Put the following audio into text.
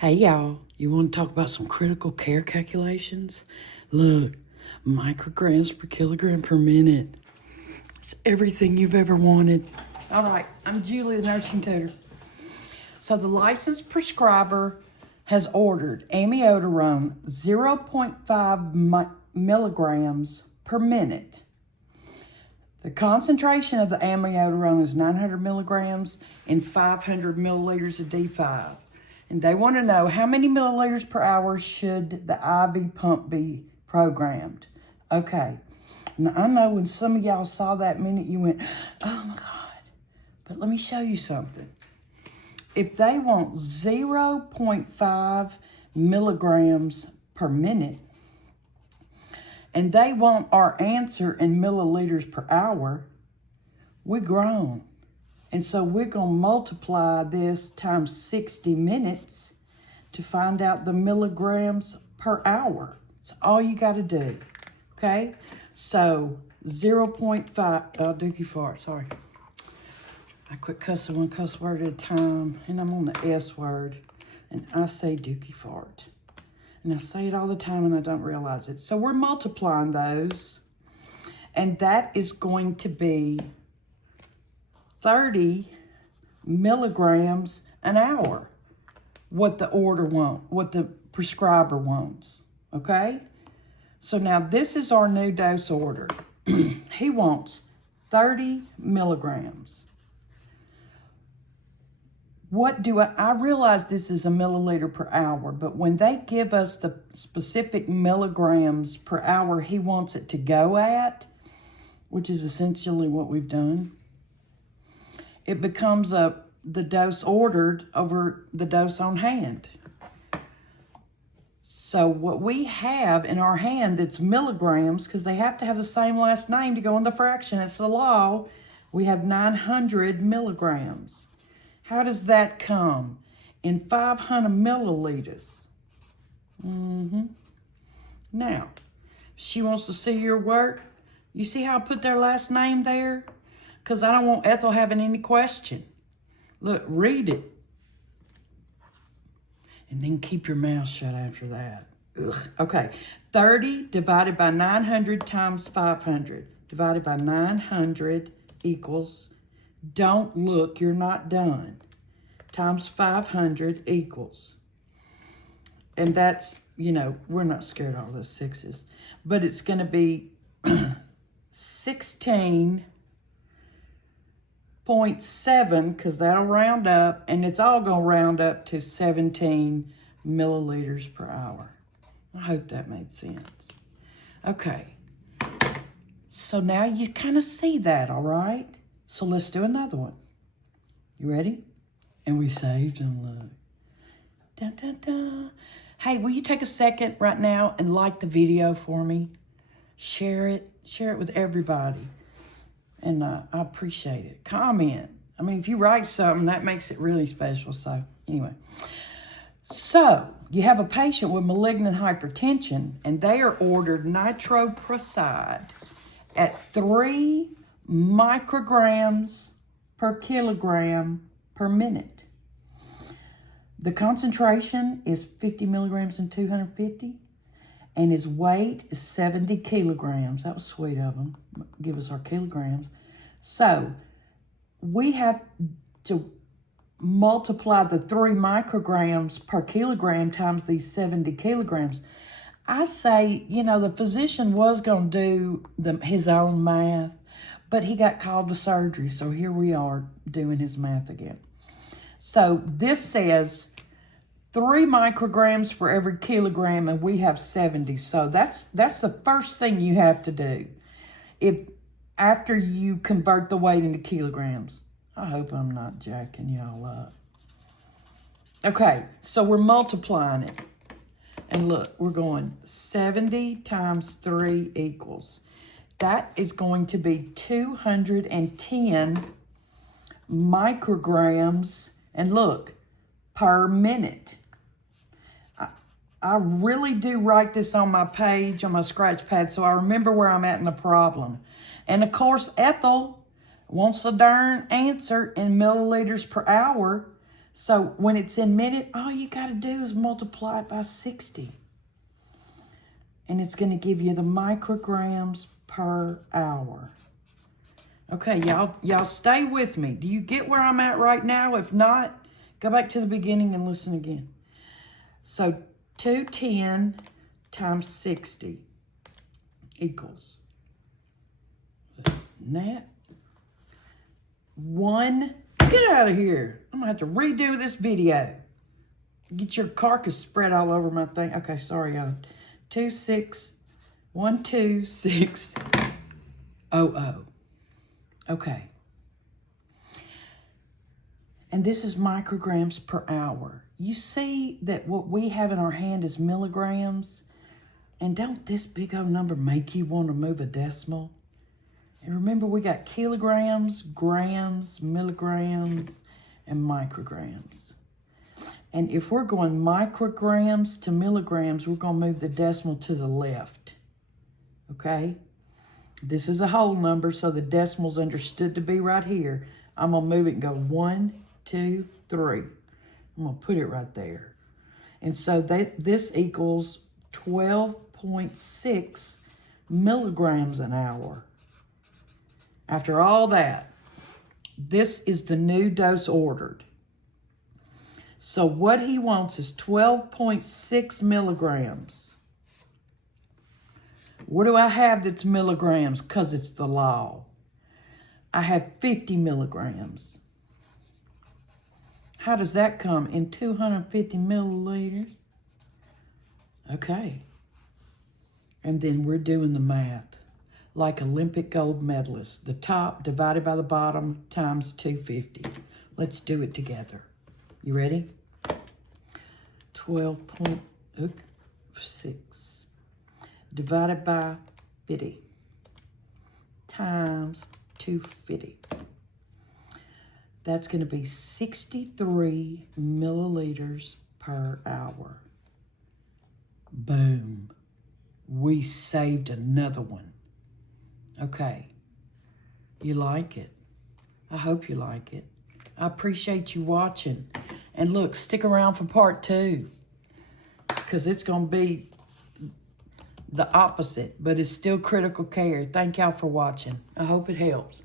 Hey y'all, you want to talk about some critical care calculations? Look, micrograms per kilogram per minute. It's everything you've ever wanted. All right, I'm Julie, the nursing tutor. So the licensed prescriber has ordered amiodarone 0.5 milligrams per minute. The concentration of the amiodarone is 900 milligrams in 500 milliliters of D5. And they want to know how many milliliters per hour should the IV pump be programmed. Okay, now I know when some of y'all saw that minute, you went, oh my God. But let me show you something. If they want 0.5 milligrams per minute, and they want our answer in milliliters per hour, we're grown. And so we're going to multiply this times 60 minutes to find out the milligrams per hour. It's all you got to do, okay? So 0.5, dookie fart, sorry. I quit cussing one cuss word at a time, and I'm on the S word, and I say dookie fart. And I say it all the time, and I don't realize it. So we're multiplying those, and that is going to be 30 milligrams an hour, what the prescriber wants, okay? So now this is our new dose order. He wants 30 milligrams. I realize this is a milliliter per hour, but when they give us the specific milligrams per hour he wants it to go at, which is essentially what we've done, it becomes the dose ordered over the dose on hand. So what we have in our hand that's milligrams, because they have to have the same last name to go in the fraction, it's the law, we have 900 milligrams. How does that come? In 500 milliliters. Now, she wants to see your work. You see how I put their last name there? Because I don't want Ethel having any question. Look, read it. And then keep your mouth shut after that. Ugh. Okay, 30 divided by 900 times 500 divided by 900 equals, don't look, you're not done, times 500 equals. And that's, we're not scared of all those sixes. But it's going to be 16.7, because that'll round up, and it's all going to round up to 17 milliliters per hour. I hope that made sense. Okay, so now you kind of see that, all right? So let's do another one. You ready? And we saved and look. Dun, dun, dun. Hey, will you take a second right now and like the video for me? Share it with everybody. And I appreciate it. Comment. I mean, if you write something, that makes it really special. So, anyway. So, you have a patient with malignant hypertension, and they are ordered nitroprusside at 3 micrograms per kilogram per minute. The concentration is 50 milligrams and 250. And his weight is 70 kilograms. That was sweet of them. Give us our kilograms. So we have to multiply the 3 micrograms per kilogram times these 70 kilograms. I say, the physician was going to do his own math, but he got called to surgery. So here we are doing his math again. So this says 3 micrograms for every kilogram, and we have 70. So that's the first thing you have to do after you convert the weight into kilograms. I hope I'm not jacking y'all up. Okay, so we're multiplying it. And look, we're going 70 times 3 equals. That is going to be 210 micrograms, and look, per minute. I really do write this on my page, on my scratch pad, so I remember where I'm at in the problem. And of course, Ethel wants the darn answer in milliliters per hour. So when it's in minute, all you got to do is multiply it by 60. And it's going to give you the micrograms per hour. Okay, y'all stay with me. Do you get where I'm at right now? If not, go back to the beginning and listen again. So 210 times 60 equals net 1. Get out of here. I'm going to have to redo this video. Get your carcass spread all over my thing. Okay, sorry, y'all. 12600. Okay. And this is micrograms per hour. You see that what we have in our hand is milligrams? And don't this big old number make you want to move a decimal? And remember, we got kilograms, grams, milligrams, and micrograms. And if we're going micrograms to milligrams, we're going to move the decimal to the left. Okay? This is a whole number, so the decimal's understood to be right here. I'm going to move it and go 1, 2, 3. I'm going to put it right there. And so this equals 12.6 milligrams an hour. After all that, this is the new dose ordered. So what he wants is 12.6 milligrams. What do I have that's milligrams? Because it's the law. I have 50 milligrams. How does that come? In 250 milliliters? Okay. And then we're doing the math. Like Olympic gold medalists. The top divided by the bottom times 250. Let's do it together. You ready? 12.6 divided by 50 times 250. That's going to be 63 milliliters per hour. Boom. We saved another one. Okay. You like it? I hope you like it. I appreciate you watching. And look, stick around for part 2. Because it's going to be the opposite. But it's still critical care. Thank y'all for watching. I hope it helps.